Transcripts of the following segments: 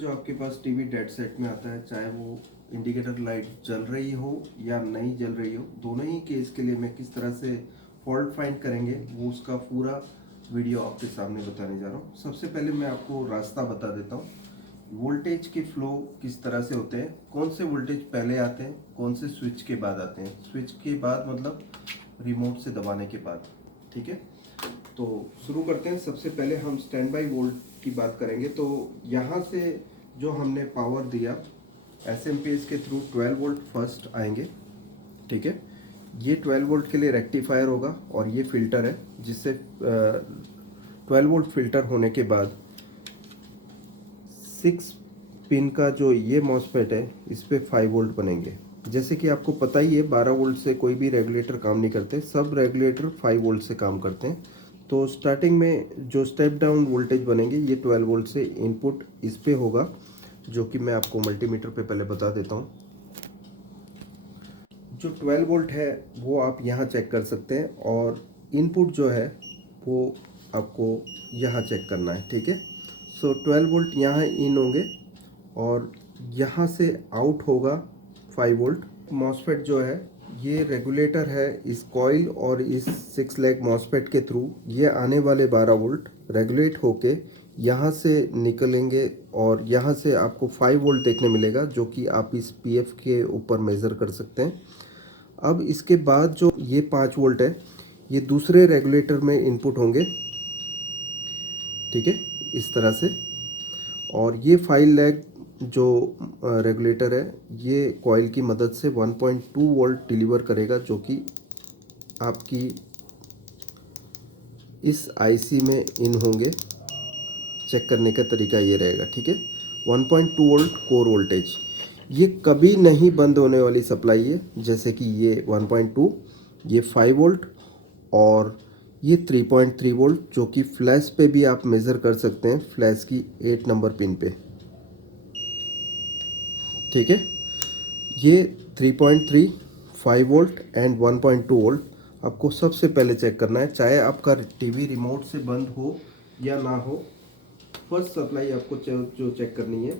जो आपके पास TV dead set में आता है, चाहे वो इंडिकेटर लाइट जल रही हो या नहीं जल रही हो, दोनों ही केस के लिए मैं किस तरह से फॉल्ट फाइंड करेंगे वो उसका पूरा वीडियो आपके सामने बताने जा रहा हूँ। सबसे पहले मैं आपको रास्ता बता देता हूँ। वोल्टेज के फ्लो किस तरह से होते हैं, कौन से वोल्टेज पहले आते हैं, कौन से स्विच के बाद आते हैं। स्विच के बाद मतलब रिमोट से दबाने के बाद। ठीक है, तो शुरू करते हैं। सबसे पहले हम स्टैंड बाई वोल्ट की बात करेंगे। तो यहाँ से जो हमने पावर दिया एसएमपीएस के थ्रू 12 वोल्ट फर्स्ट आएंगे। ठीक है, ये 12 वोल्ट के लिए रेक्टिफायर होगा और ये फिल्टर है, जिससे 12 वोल्ट फिल्टर होने के बाद 6 पिन का जो ये मॉसफेट है इस पे 5 वोल्ट बनेंगे। जैसे कि आपको पता ही है 12 वोल्ट से कोई भी रेगुलेटर काम नहीं करते, सब रेगुलेटर 5 वोल्ट से काम करते हैं। तो स्टार्टिंग में जो स्टेप डाउन वोल्टेज बनेंगे ये 12 वोल्ट से इनपुट इस पे होगा, जो कि मैं आपको मल्टीमीटर पे पहले बता देता हूँ। जो 12 वोल्ट है वो आप यहाँ चेक कर सकते हैं, और इनपुट जो है वो आपको यहाँ चेक करना है। ठीक है, सो 12 वोल्ट यहाँ इन होंगे और यहाँ से आउट होगा 5 वोल्ट। मॉसफेट जो है ये रेगुलेटर है, इस कॉइल और इस 6 लेग मॉसफेट के थ्रू ये आने वाले 12 वोल्ट रेगुलेट होके यहाँ से निकलेंगे और यहाँ से आपको 5 वोल्ट देखने मिलेगा, जो कि आप इस पीएफ के ऊपर मेज़र कर सकते हैं। अब इसके बाद जो ये 5 वोल्ट है ये दूसरे रेगुलेटर में इनपुट होंगे। ठीक है, इस तरह से। और ये 5 लेग जो रेगुलेटर है ये कॉइल की मदद से 1.2 वोल्ट डिलीवर करेगा, जो कि आपकी इस आईसी में इन होंगे। चेक करने का तरीका ये रहेगा। ठीक है, 1.2 वोल्ट कोर वोल्टेज, ये कभी नहीं बंद होने वाली सप्लाई है। जैसे कि ये 1.2, ये 5 वोल्ट और ये 3.3 वोल्ट, जो कि फ्लैश पे भी आप मेज़र कर सकते हैं, फ्लैश की 8 नंबर पिन पे। ठीक है, ये 3.3, 5 वोल्ट एंड 1.2 वोल्ट आपको सबसे पहले चेक करना है, चाहे आपका टीवी रिमोट से बंद हो या ना हो। फर्स्ट सप्लाई आपको जो चेक करनी है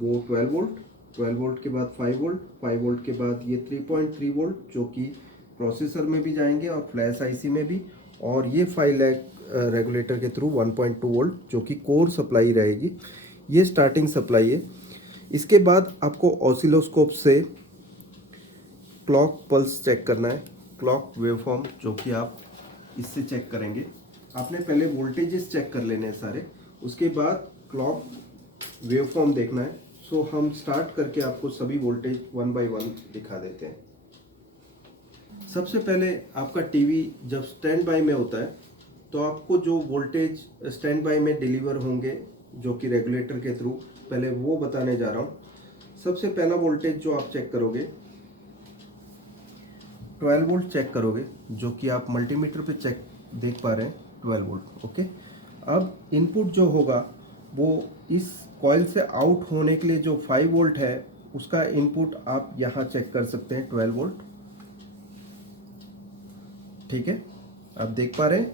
वो 12 वोल्ट, 12 वोल्ट के बाद 5 वोल्ट, 5 वोल्ट के बाद ये 3.3 वोल्ट, जो कि प्रोसेसर में भी जाएंगे और फ्लैश आईसी में भी, और ये 5 लैग रेगुलेटर के थ्रू 1.2 वोल्ट, जो कि कोर सप्लाई रहेगी। ये स्टार्टिंग सप्लाई है। इसके बाद आपको ऑसिलोस्कोप से क्लॉक पल्स चेक करना है, क्लॉक वेवफॉर्म, जो कि आप इससे चेक करेंगे। आपने पहले वोल्टेजेस चेक कर लेने हैं सारे, उसके बाद क्लॉक वेवफॉर्म देखना है। सो हम स्टार्ट करके आपको सभी वोल्टेज 1 बाय 1 दिखा देते हैं। सबसे पहले आपका टीवी जब स्टैंड बाय में होता है तो आपको जो वोल्टेज स्टैंड बाय में डिलीवर होंगे जो कि रेगुलेटर के थ्रू, पहले वो बताने जा रहा हूँ। सबसे पहला वोल्टेज जो आप चेक करोगे 12 वोल्ट चेक करोगे, जो कि आप मल्टीमीटर पे चेक देख पा रहे हैं 12 वोल्ट। ओके, अब इनपुट जो होगा वो इस कॉइल से आउट होने के लिए जो 5 वोल्ट है उसका इनपुट आप यहाँ चेक कर सकते हैं 12 वोल्ट। ठीक है, आप देख पा रहे हैं,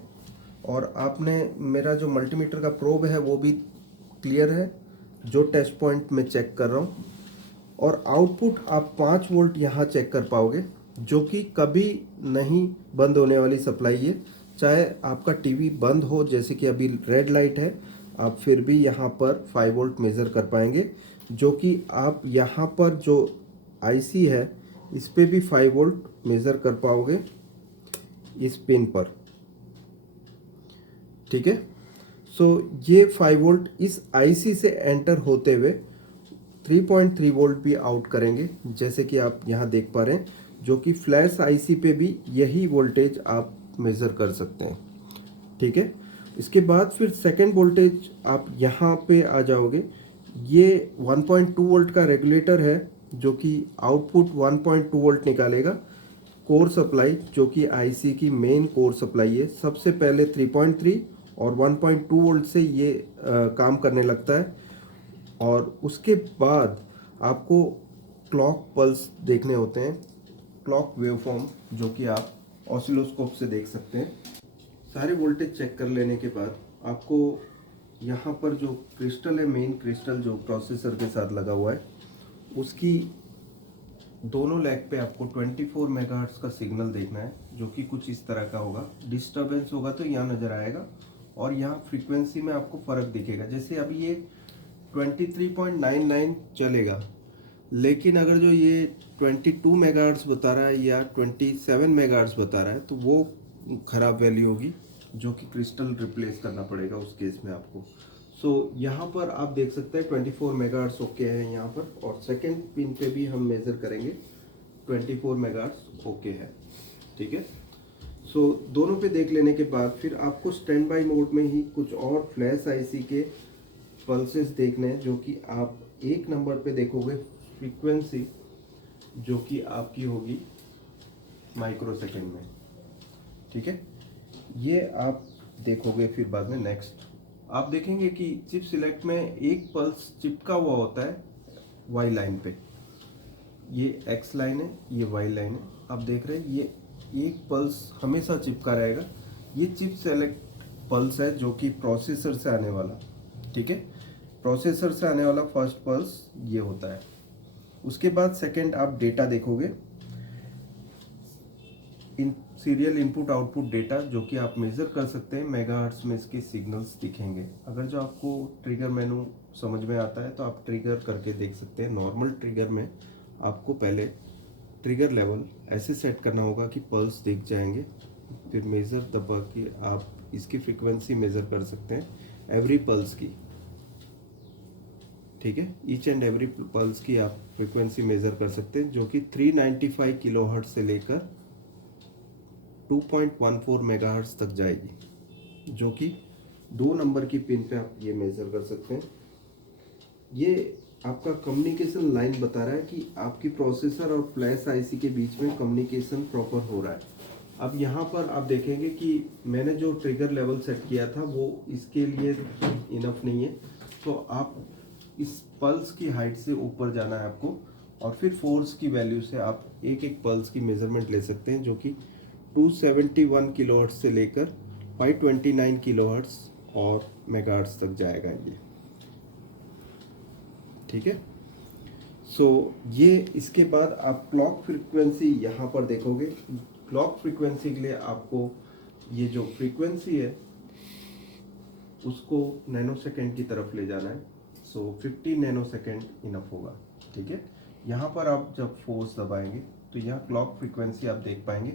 और आपने मेरा जो मल्टीमीटर का प्रोब है वो भी क्लियर है, जो टेस्ट पॉइंट में चेक कर रहा हूँ। और आउटपुट आप 5 वोल्ट यहाँ चेक कर पाओगे, जो कि कभी नहीं बंद होने वाली सप्लाई है। चाहे आपका टीवी बंद हो, जैसे कि अभी रेड लाइट है, आप फिर भी यहाँ पर 5 वोल्ट मेज़र कर पाएंगे, जो कि आप यहाँ पर जो आईसी है इस पे भी 5 वोल्ट मेज़र कर पाओगे इस पिन पर। ठीक है, सो ये 5 वोल्ट इस आईसी से एंटर होते हुए 3.3 वोल्ट भी आउट करेंगे, जैसे कि आप यहाँ देख पा रहे हैं, जो कि फ्लैश आईसी पे भी यही वोल्टेज आप मेज़र कर सकते हैं। ठीक है, इसके बाद फिर सेकेंड वोल्टेज आप यहाँ पे आ जाओगे। ये 1.2 वोल्ट का रेगुलेटर है, जो कि आउटपुट 1.2 वोल्ट निकालेगा। कोर सप्लाई, जो कि आईसी की मेन कोर सप्लाई है, सबसे पहले 3.3 और 1.2 वोल्ट से ये काम करने लगता है। और उसके बाद आपको क्लॉक पल्स देखने होते हैं, क्लॉक वेवफॉर्म, जो कि आप ऑसिलोस्कोप से देख सकते हैं। सारे वोल्टेज चेक कर लेने के बाद आपको यहाँ पर जो क्रिस्टल है, मेन क्रिस्टल जो प्रोसेसर के साथ लगा हुआ है, उसकी दोनों लेग पे आपको 24 मेगाहर्ट्ज का सिग्नल देखना है, जो कि कुछ इस तरह का होगा। डिस्टरबेंस होगा तो यहाँ नज़र आएगा, और यहाँ फ्रीक्वेंसी में आपको फ़र्क दिखेगा। जैसे अभी ये 23.99 चलेगा, लेकिन अगर जो ये 22 मेगाहर्ट्ज बता रहा है या 27 मेगाहर्ट्ज बता रहा है, तो वो ख़राब वैल्यू होगी, जो कि क्रिस्टल रिप्लेस करना पड़ेगा उस केस में आपको। सो यहाँ पर आप देख सकते हैं 24 मेगाहर्ट्ज ओके है यहाँ पर, और सेकंड पिन पे भी हम मेज़र करेंगे 24 मेगाहर्ट्ज ओके है, ठीक है। सो दोनों पे देख लेने के बाद फिर आपको स्टैंड बाई मोड में ही कुछ और फ्लैश आईसी के पल्सेस देखने हैं, जो कि आप एक नंबर पे देखोगे फ्रीक्वेंसी, जो कि आपकी होगी माइक्रोसेकंड में, ठीक है। ये आप देखोगे फिर बाद में। नेक्स्ट आप देखेंगे कि चिप सिलेक्ट में एक पल्स चिपका हुआ होता है वाई लाइन पे, ये एक्स लाइन है, ये वाई लाइन है। आप देख रहे हैं ये एक पल्स हमेशा चिपका रहेगा। ये चिप सेलेक्ट पल्स है, जो कि प्रोसेसर से आने वाला, ठीक है। प्रोसेसर से आने वाला फर्स्ट पल्स ये होता है। उसके बाद सेकंड आप डेटा देखोगे, in serial input output data, जो कि आप मेज़र कर सकते हैं मेगाहर्ट्ज में इसके सिग्नल्स दिखेंगे। अगर जो आपको ट्रिगर मेनू समझ में आता है तो आप ट्रिगर करके देख सकते हैं। नॉर्मल ट्रिगर में आपको पहले ट्रिगर लेवल ऐसे सेट करना होगा कि पल्स दिख जाएंगे, फिर मेज़र दबा के आप इसकी फ्रीक्वेंसी मेज़र कर सकते हैं एवरी पल्स की, ठीक है। ईच एंड एवरी पल्स की आप फ्रीक्वेंसी मेज़र कर सकते हैं, जो कि 395 किलोहर्ट्ज से लेकर 2.14 मेगाहर्ट्ज तक जाएगी, जो कि 2 नंबर की पिन पे आप ये मेज़र कर सकते हैं। ये आपका कम्युनिकेशन लाइन बता रहा है कि आपकी प्रोसेसर और फ्लैश आईसी के बीच में कम्युनिकेशन प्रॉपर हो रहा है। अब यहाँ पर आप देखेंगे कि मैंने जो ट्रिगर लेवल सेट किया था वो इसके लिए इनफ नहीं है, तो आप इस पल्स की हाइट से ऊपर जाना है आपको, और फिर फोर्स की वैल्यू से आप एक एक पल्स की मेजरमेंट ले सकते हैं, जो कि 271 किलोहर्ट्ज से लेकर 529 किलोहर्ट्ज और मेगाहर्ट्ज तक जाएगा ये, ठीक है। सो ये इसके बाद आप क्लॉक फ्रीक्वेंसी यहाँ पर देखोगे। क्लॉक फ्रीक्वेंसी के लिए आपको ये जो फ्रीक्वेंसी है उसको नैनोसेकंड की तरफ ले जाना है। सो 50 नैनोसेकंड इनफ होगा, ठीक है। यहाँ पर आप जब फोर्स दबाएंगे तो यहाँ क्लॉक फ्रीक्वेंसी आप देख पाएंगे।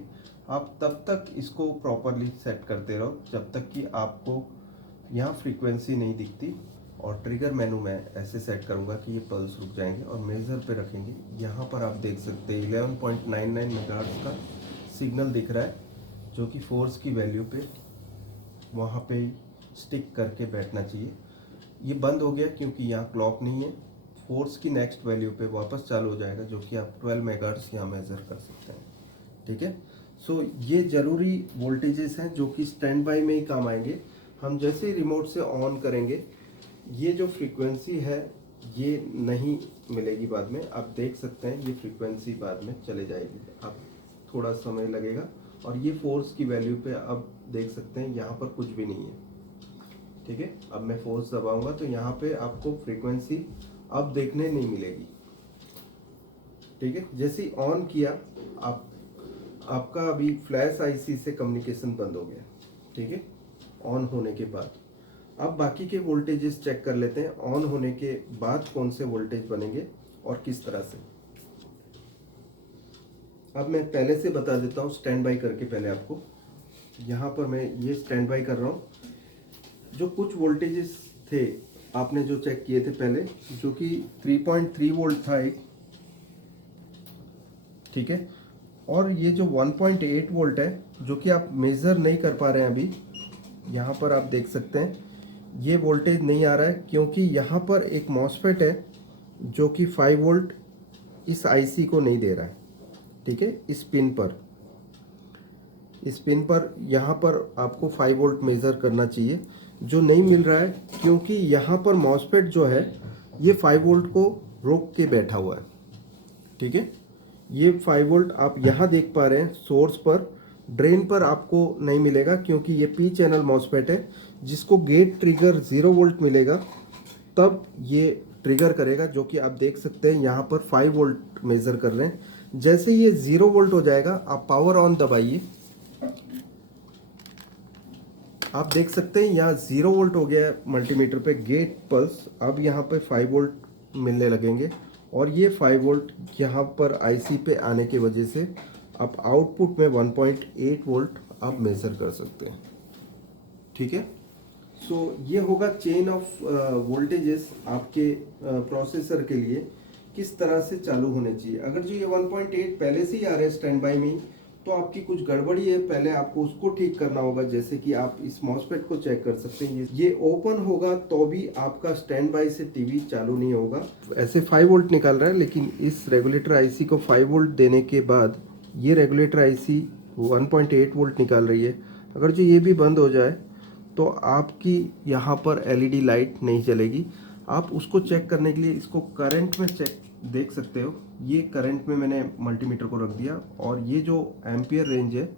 आप तब तक इसको प्रॉपरली सेट करते रहो जब तक कि आपको यहाँ फ्रीक्वेंसी नहीं दिखती, और ट्रिगर मेनू में ऐसे सेट करूँगा कि ये पल्स रुक जाएंगे और मेज़र पे रखेंगे। यहाँ पर आप देख सकते हैं 11.99 मेगाहर्ट्ज का सिग्नल दिख रहा है, जो कि फोर्स की वैल्यू पे वहाँ पे स्टिक करके बैठना चाहिए। ये बंद हो गया क्योंकि यहाँ क्लॉक नहीं है। फोर्स की नेक्स्ट वैल्यू पे वापस चालू हो जाएगा, जो कि आप 12 मेगाहर्ट्ज यहाँ मेज़र कर सकते हैं, ठीक है। सो ये ज़रूरी वोल्टेजेस हैं जो कि स्टैंड बाई में ही काम आएंगे। हम जैसे ही रिमोट से ऑन करेंगे ये जो फ्रीक्वेंसी है ये नहीं मिलेगी बाद में। आप देख सकते हैं ये फ्रीक्वेंसी बाद में चले जाएगी, आप थोड़ा समय लगेगा। और ये फोर्स की वैल्यू पे आप देख सकते हैं यहाँ पर कुछ भी नहीं है, ठीक है। अब मैं फोर्स दबाऊंगा तो यहाँ पे आपको फ्रीक्वेंसी अब देखने नहीं मिलेगी, ठीक है। जैसे ही ऑन किया आपका अभी फ्लैश आईसी से कम्युनिकेशन बंद हो गया, ठीक है, ऑन होने के बाद। अब बाकी के वोल्टेजेस चेक कर लेते हैं ऑन होने के बाद कौन से वोल्टेज बनेंगे और किस तरह से। अब मैं पहले से बता देता हूँ स्टैंड बाई करके पहले आपको। यहाँ पर मैं ये स्टैंड बाई कर रहा हूँ। जो कुछ वोल्टेजेस थे आपने जो चेक किए थे पहले, जो कि 3.3 वोल्ट था एक, ठीक है, और ये जो 1.8 वोल्ट है जो कि आप मेज़र नहीं कर पा रहे हैं अभी, यहाँ पर आप देख सकते हैं ये वोल्टेज नहीं आ रहा है क्योंकि यहाँ पर एक मॉसफेट है जो कि 5 वोल्ट इस आईसी को नहीं दे रहा है, ठीक है। इस पिन पर यहाँ पर आपको 5 वोल्ट मेज़र करना चाहिए, जो नहीं मिल रहा है क्योंकि यहाँ पर मॉसफेट जो है ये 5 वोल्ट को रोक के बैठा हुआ है, ठीक है। ये 5 वोल्ट आप यहाँ देख पा रहे हैं सोर्स पर ड्रेन पर आपको नहीं मिलेगा क्योंकि ये पी चैनल मॉसफेट है, जिसको गेट ट्रिगर 0 वोल्ट मिलेगा तब ये ट्रिगर करेगा, जो कि आप देख सकते हैं यहाँ पर 5 वोल्ट मेज़र कर रहे हैं। जैसे ये 0 वोल्ट हो जाएगा आप पावर ऑन दबाइए, आप देख सकते हैं यहाँ 0 वोल्ट हो गया है मल्टीमीटर पे गेट पल्स। अब यहाँ पे 5 वोल्ट मिलने लगेंगे और ये 5 वोल्ट यहाँ पर आईसी पे आने की वजह से आप आउटपुट में 1.8 वोल्ट आप मेज़र कर सकते हैं। ठीक है, सो ये होगा चेन ऑफ वोल्टेजेस आपके प्रोसेसर के लिए किस तरह से चालू होने चाहिए। अगर जो ये 1.8 पहले से ही आ रहे हैं स्टैंड बाई में, तो आपकी कुछ गड़बड़ी है, पहले आपको उसको ठीक करना होगा। जैसे कि आप इस मॉसफेट को चेक कर सकते हैं, ये ओपन होगा तो भी आपका स्टैंड बाई से टीवी चालू नहीं होगा। ऐसे 5 वोल्ट निकाल रहा है, लेकिन इस रेगुलेटर आईसी को 5 वोल्ट देने के बाद ये रेगुलेटर आईसी 1.8 वोल्ट निकाल रही है। अगर जो ये भी बंद हो जाए तो आपकी यहाँ पर एलईडी लाइट नहीं चलेगी। आप उसको चेक करने के लिए इसको करंट में चेक देख सकते हो। ये करंट में मैंने मल्टीमीटर को रख दिया और ये जो एम्पियर रेंज है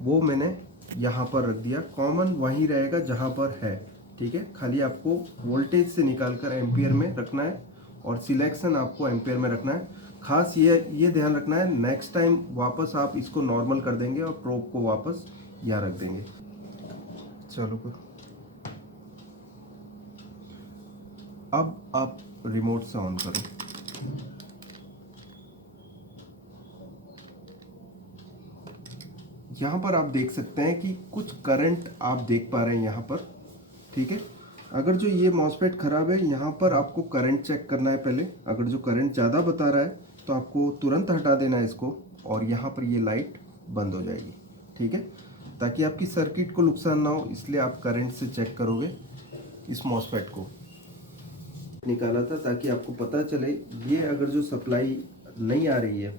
वो मैंने यहाँ पर रख दिया। कॉमन वहीं रहेगा जहाँ पर है, ठीक है। खाली आपको वोल्टेज से निकाल कर एम्पियर में रखना है और सिलेक्शन आपको एम्पियर में रखना है। खास ये ध्यान रखना है, नेक्स्ट टाइम वापस आप इसको नॉर्मल कर देंगे और प्रोब को वापस यहाँ रख देंगे। चालू करो। अब आप रिमोट से ऑन करो। यहाँ पर आप देख सकते हैं कि कुछ करंट आप देख पा रहे हैं यहाँ पर, ठीक है। अगर जो ये मॉसफेट खराब है, यहाँ पर आपको करंट चेक करना है पहले। अगर जो करंट ज़्यादा बता रहा है तो आपको तुरंत हटा देना है इसको और यहाँ पर ये लाइट बंद हो जाएगी, ठीक है। ताकि आपकी सर्किट को नुकसान ना हो, इसलिए आप करंट से चेक करोगे। इस मॉसफेट को निकाला था ताकि आपको पता चले ये अगर जो सप्लाई नहीं आ रही है,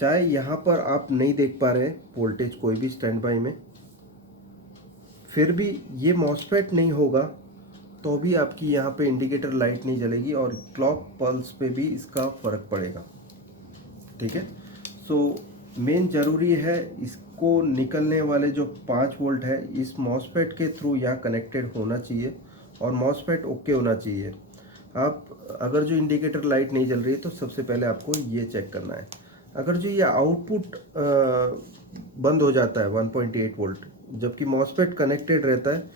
चाहे यहाँ पर आप नहीं देख पा रहे वोल्टेज कोई भी स्टैंड बाई में, फिर भी ये मॉसफेट नहीं होगा तो भी आपकी यहाँ पे इंडिकेटर लाइट नहीं जलेगी और क्लॉक पल्स पे भी इसका फ़र्क पड़ेगा, ठीक है। सो मेन ज़रूरी है इसको निकलने वाले जो 5 वोल्ट है इस मॉसफेट के थ्रू यहाँ कनेक्टेड होना चाहिए और मॉसफेट ओके होना चाहिए। आप अगर जो इंडिकेटर लाइट नहीं जल रही है तो सबसे पहले आपको ये चेक करना है। अगर जो ये आउटपुट बंद हो जाता है 1.8 वोल्ट जबकि मॉसफेट कनेक्टेड रहता है,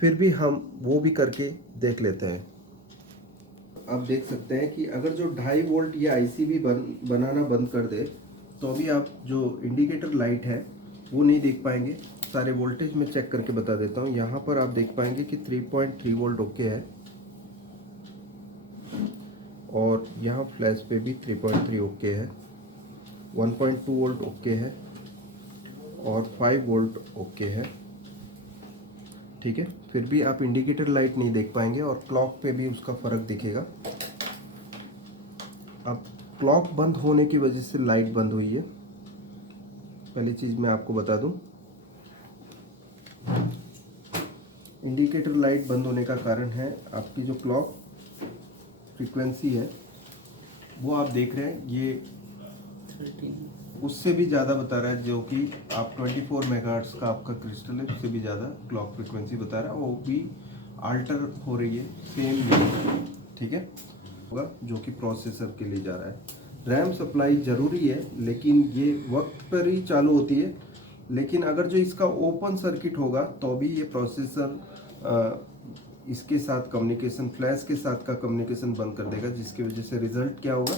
फिर भी हम वो भी करके देख लेते हैं। आप देख सकते हैं कि अगर जो 2.5 वोल्ट ये आईसी भी बनाना बंद कर दे तो भी आप जो इंडिकेटर लाइट है वो नहीं देख पाएंगे। सारे वोल्टेज में चेक करके बता देता हूँ। यहाँ पर आप देख पाएंगे कि 3.3 वोल्ट ओके है और यहाँ फ्लैश पे भी 3.3 ओके है, 1.2 वोल्ट ओके है और 5 वोल्ट ओके है, ठीक है। फिर भी आप इंडिकेटर लाइट नहीं देख पाएंगे और क्लॉक पे भी उसका फ़र्क दिखेगा। अब क्लॉक बंद होने की वजह से लाइट बंद हुई है। पहली चीज़ मैं आपको बता दूं, इंडिकेटर लाइट बंद होने का कारण है आपकी जो क्लॉक फ्रीक्वेंसी है वो आप देख रहे हैं ये 13 उससे भी ज़्यादा बता रहा है, जो कि आप 24 मेगाहर्ट्ज़ का आपका क्रिस्टल है, उससे भी ज़्यादा क्लॉक फ्रीक्वेंसी बता रहा है। वो भी अल्टर हो रही है सेम, ठीक है, होगा जो कि प्रोसेसर के लिए जा रहा है। रैम सप्लाई ज़रूरी है लेकिन ये वक्त पर ही चालू होती है। लेकिन अगर जो इसका ओपन सर्किट होगा तो भी ये प्रोसेसर इसके साथ कम्युनिकेशन, फ्लैश के साथ का कम्युनिकेशन बंद कर देगा, जिसकी वजह से रिजल्ट क्या होगा,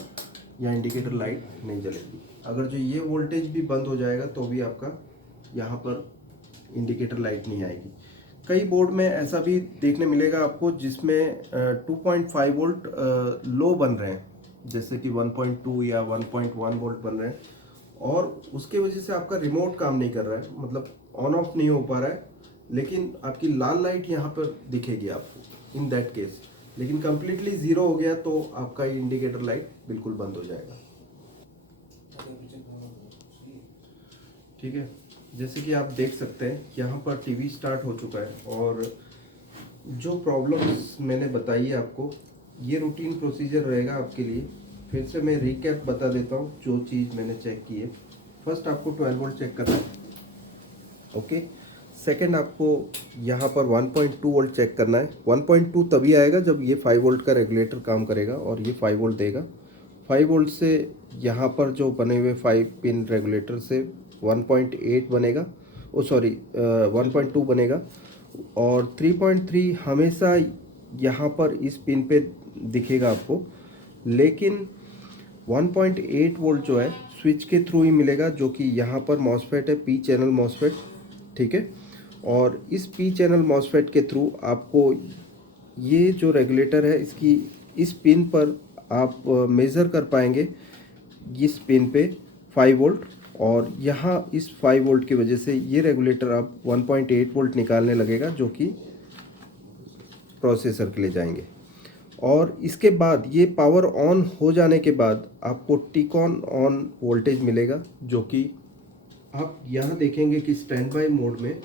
या इंडिकेटर लाइट नहीं जलेगी। अगर जो ये वोल्टेज भी बंद हो जाएगा तो भी आपका यहाँ पर इंडिकेटर लाइट नहीं आएगी। कई बोर्ड में ऐसा भी देखने मिलेगा आपको जिसमें 2.5 वोल्ट लो बन रहे हैं, जैसे कि 1.2 या 1.1 वोल्ट बन रहे हैं और उसके वजह से आपका रिमोट काम नहीं कर रहा है, मतलब ऑन ऑफ नहीं हो पा रहा है, लेकिन आपकी लाल लाइट यहाँ पर दिखेगी आपको इन दैट केस। लेकिन कम्प्लीटली ज़ीरो हो गया तो आपका इंडिकेटर लाइट बिल्कुल बंद हो जाएगा, ठीक है। जैसे कि आप देख सकते हैं यहाँ पर टीवी स्टार्ट हो चुका है और जो प्रॉब्लम्स मैंने बताई है आपको, ये रूटीन प्रोसीजर रहेगा आपके लिए। फिर से मैं रिकैप बता देता हूँ जो चीज़ मैंने चेक की है। फर्स्ट आपको 12 वोल्ट चेक करना है, ओके। सेकंड आपको यहाँ पर 1.2 वोल्ट चेक करना है। 1.2 तभी आएगा जब ये 5 वोल्ट का रेगुलेटर काम करेगा और ये 5 वोल्ट देगा। 5 वोल्ट से यहाँ पर जो बने हुए 5 पिन रेगुलेटर से 1.8 बनेगा, ओ सॉरी 1.2 बनेगा। और 3.3 हमेशा यहाँ पर इस पिन पे दिखेगा आपको, लेकिन 1.8 वोल्ट जो है स्विच के थ्रू ही मिलेगा, जो कि यहाँ पर मॉसफेट है, पी चैनल मॉसफेट, ठीक है। और इस पी चैनल मॉसफेट के थ्रू आपको ये जो रेगुलेटर है इसकी इस पिन पर आप मेज़र कर पाएंगे, इस पिन पे 5 वोल्ट। और यहाँ इस 5 वोल्ट की वजह से ये रेगुलेटर आप 1.8 वोल्ट निकालने लगेगा, जो कि प्रोसेसर के लिए जाएंगे। और इसके बाद ये पावर ऑन हो जाने के बाद आपको टिकॉन ऑन वोल्टेज मिलेगा, जो कि आप यहाँ देखेंगे कि स्टैंड बाय मोड में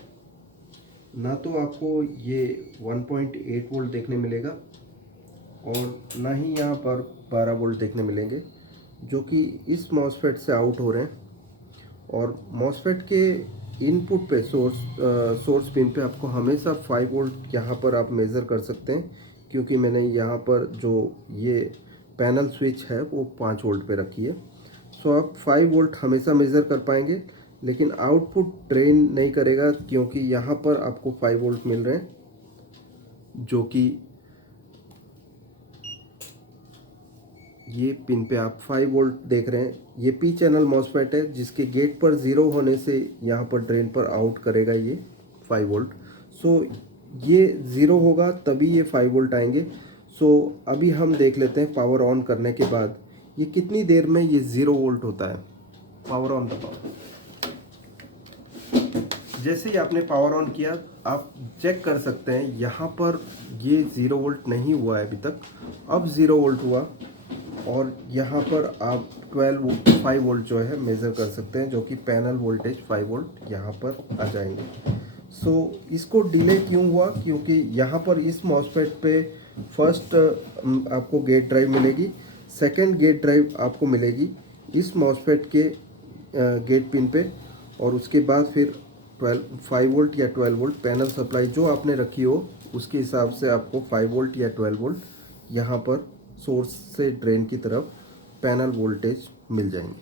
ना तो आपको ये 1.8 वोल्ट देखने मिलेगा और ना ही यहाँ पर 12 वोल्ट देखने मिलेंगे, जो कि इस मॉसफेट से आउट हो रहे हैं। और मॉसफेट के इनपुट पे सोर्स पिन पे आपको हमेशा 5 वोल्ट यहाँ पर आप मेज़र कर सकते हैं, क्योंकि मैंने यहाँ पर जो ये पैनल स्विच है वो 5 वोल्ट पे रखी है। सो आप 5 वोल्ट हमेशा मेज़र कर पाएंगे, लेकिन आउटपुट ड्रेन नहीं करेगा, क्योंकि यहाँ पर आपको 5 वोल्ट मिल रहे हैं, जो कि ये पिन पे आप 5 वोल्ट देख रहे हैं। ये पी चैनल मॉसफेट है, जिसके गेट पर 0 होने से यहाँ पर ड्रेन पर आउट करेगा ये 5 वोल्ट। सो ये 0 होगा तभी ये 5 वोल्ट आएंगे। सो अभी हम देख लेते हैं पावर ऑन करने के बाद ये कितनी देर में ये 0 वोल्ट होता है। पावर ऑन दबाओ। जैसे ही आपने पावर ऑन किया आप चेक कर सकते हैं यहाँ पर ये 0 वोल्ट नहीं हुआ है अभी तक, अब 0 वोल्ट हुआ। और यहाँ पर आप 5 वोल्ट जो है मेज़र कर सकते हैं, जो कि पैनल वोल्टेज 5 वोल्ट यहाँ पर आ जाएंगे। सो इसको डिले क्यों हुआ, क्योंकि यहाँ पर इस मॉसफेट पे फर्स्ट आपको गेट ड्राइव मिलेगी, सेकंड गेट ड्राइव आपको मिलेगी इस मॉसफेट के गेट पिन पे, और उसके बाद फिर 5 वोल्ट या 12 वोल्ट पैनल सप्लाई जो आपने रखी हो उसके हिसाब से आपको 5 वोल्ट या 12 वोल्ट यहाँ पर सोर्स से ड्रेन की तरफ पैनल वोल्टेज मिल जाएंगे।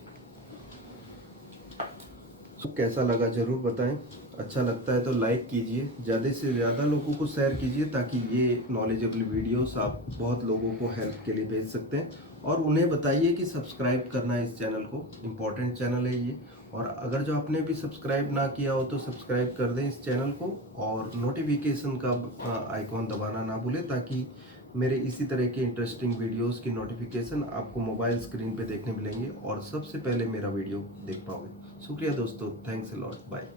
तो कैसा लगा ज़रूर बताएं। अच्छा लगता है तो लाइक कीजिए, ज़्यादा से ज़्यादा लोगों को शेयर कीजिए, ताकि ये नॉलेजेबल वीडियोस आप बहुत लोगों को हेल्प के लिए भेज सकते हैं। और उन्हें बताइए कि सब्सक्राइब करना है इस चैनल को, इम्पॉर्टेंट चैनल है ये। और अगर जो आपने भी सब्सक्राइब ना किया हो तो सब्सक्राइब कर दें इस चैनल को, और नोटिफिकेशन का आइकॉन दबाना ना भूलें, ताकि मेरे इसी तरह के इंटरेस्टिंग वीडियोस की नोटिफिकेशन आपको मोबाइल स्क्रीन पे देखने मिलेंगे और सबसे पहले मेरा वीडियो देख पाओगे। शुक्रिया दोस्तों, थैंक्स अ लॉट, बाय।